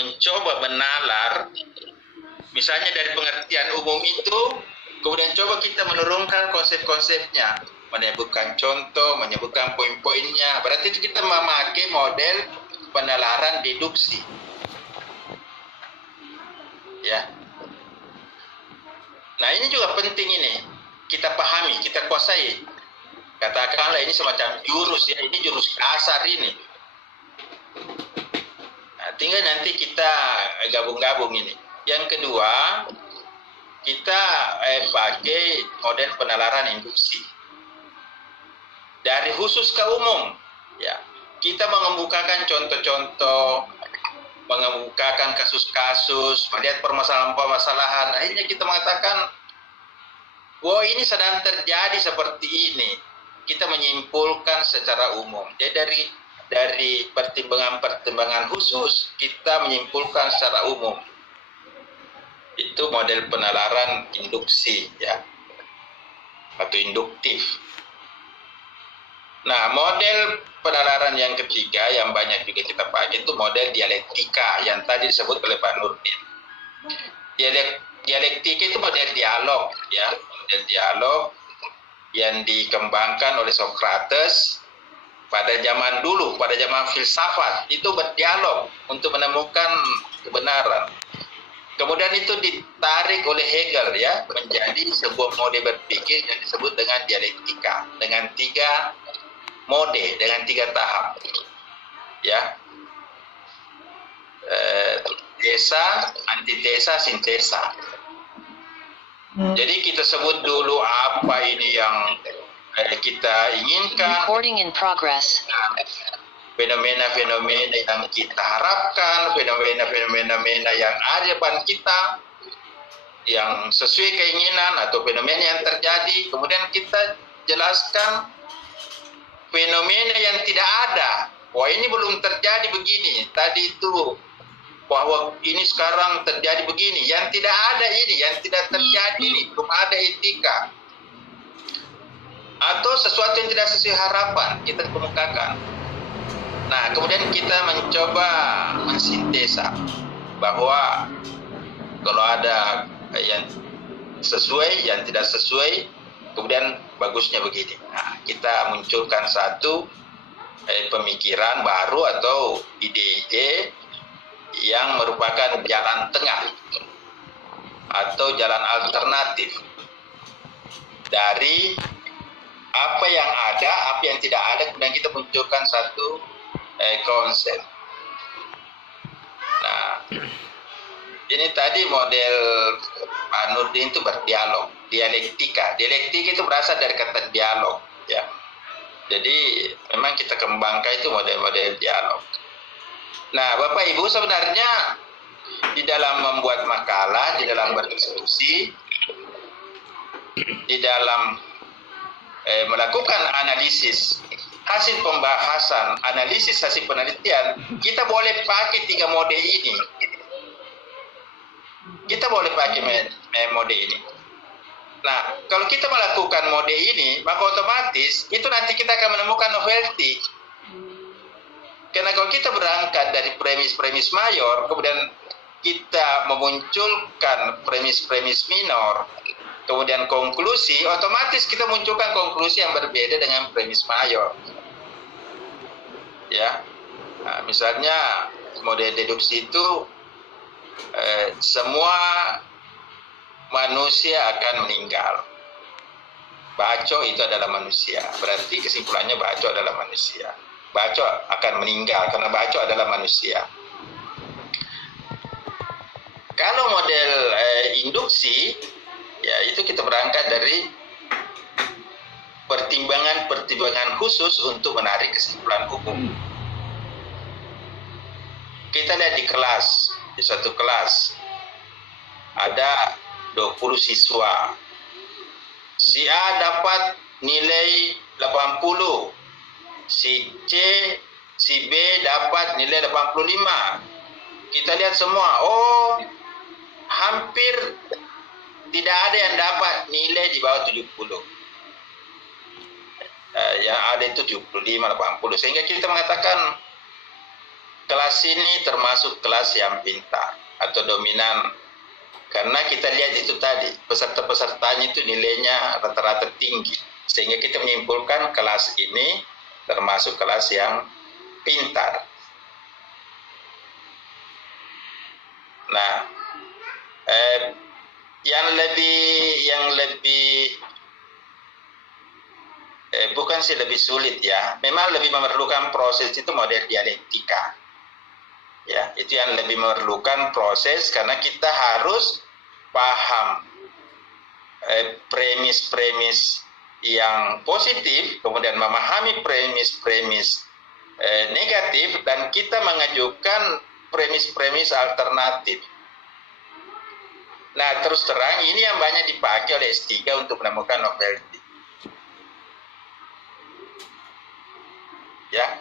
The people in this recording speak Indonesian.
mencoba menalar, misalnya dari pengertian umum itu, kemudian coba kita menurunkan konsep-konsepnya, menyebutkan contoh, menyebutkan poin-poinnya. Berarti kita memakai model penalaran deduksi. Ya. Nah, ini juga penting ini. Kita pahami, kita kuasai. Katakanlah ini semacam jurus ya, ini jurus dasar ini. Nah, tinggal nanti kita gabung-gabung ini. Yang kedua, kita pakai model penalaran induksi. Dari khusus ke umum, ya. Kita mengemukakan contoh-contoh, mengemukakan kasus-kasus, melihat permasalahan-permasalahan. Akhirnya kita mengatakan, wah ini sedang terjadi seperti ini. Kita menyimpulkan secara umum. Jadi dari pertimbangan-pertimbangan khusus, kita menyimpulkan secara umum. Itu model penalaran induksi, ya, atau induktif. Nah, model penalaran yang ketiga yang banyak juga kita pakai itu model dialektika yang tadi disebut oleh Pak Nurdin. Dialektika itu model dialog, ya, model dialog yang dikembangkan oleh Socrates pada zaman dulu, pada zaman filsafat, itu berdialog untuk menemukan kebenaran. Kemudian itu ditarik oleh Hegel, ya, menjadi sebuah mode berpikir yang disebut dengan dialektika, dengan 3 mode, dengan 3 tahap, ya, tesa, antitesa, sintesa. Jadi kita sebut dulu apa ini yang kita inginkan, Recording in progress. fenomena-fenomena yang kita harapkan, fenomena-fenomena yang ada di depan kita, yang sesuai keinginan atau fenomena yang terjadi. Kemudian kita jelaskan fenomena yang tidak ada. Wah, ini belum terjadi begini. Tadi itu bahwa ini sekarang terjadi begini. Yang tidak ada ini, yang tidak terjadi ini, belum ada etika. Atau sesuatu yang tidak sesuai harapan, kita kemukakan. Nah, kemudian kita mencoba mensintesa bahwa kalau ada yang sesuai, yang tidak sesuai, kemudian bagusnya begini. Nah, kita munculkan satu pemikiran baru atau ide-ide yang merupakan jalan tengah atau jalan alternatif dari apa yang ada, apa yang tidak ada, kemudian kita munculkan satu konsep. Nah, ini tadi model Pak Nurdin itu berdialog, dialektika. Dialektika itu berasal dari kata dialog, ya. Jadi memang kita kembangkan itu model-model dialog. Nah, Bapak Ibu, sebenarnya di dalam membuat makalah, di dalam berdiskusi, di dalam melakukan analisis hasil pembahasan, analisis hasil penelitian, kita boleh pakai 3 mode ini. Kita boleh pakai mode ini. Nah, kalau kita melakukan mode ini, maka otomatis itu nanti kita akan menemukan novelty. Karena kalau kita berangkat dari premis-premis mayor, kemudian kita memunculkan premis-premis minor, kemudian konklusi, otomatis kita munculkan konklusi yang berbeda dengan premis mayor. Ya, nah, misalnya model deduksi itu semua manusia akan meninggal. Baco itu adalah manusia. Berarti kesimpulannya Baco adalah manusia. Baco akan meninggal karena Baco adalah manusia. Kalau model induksi, ya itu kita berangkat dari pertimbangan-pertimbangan khusus untuk menarik kesimpulan umum. Kita lihat di kelas, di satu kelas ada 20 siswa. Si A dapat nilai 80, si C, si B dapat nilai 85. Kita lihat semua, oh hampir tidak ada yang dapat nilai di bawah 70. Yang ada itu 75, 80. Sehingga kita mengatakan kelas ini termasuk kelas yang pintar atau dominan. Karena kita lihat itu tadi, peserta-pesertanya itu nilainya rata-rata tinggi. Sehingga kita menyimpulkan kelas ini termasuk kelas yang pintar. Nah, yang lebih bukan sih lebih sulit ya. Memang lebih memerlukan proses itu model dialektika. Ya, itu yang lebih memerlukan proses karena kita harus paham premis-premis yang positif, kemudian memahami premis-premis negatif, dan kita mengajukan premis-premis alternatif. Nah, terus terang ini yang banyak dipakai oleh S3 untuk menemukan novelty. Ya,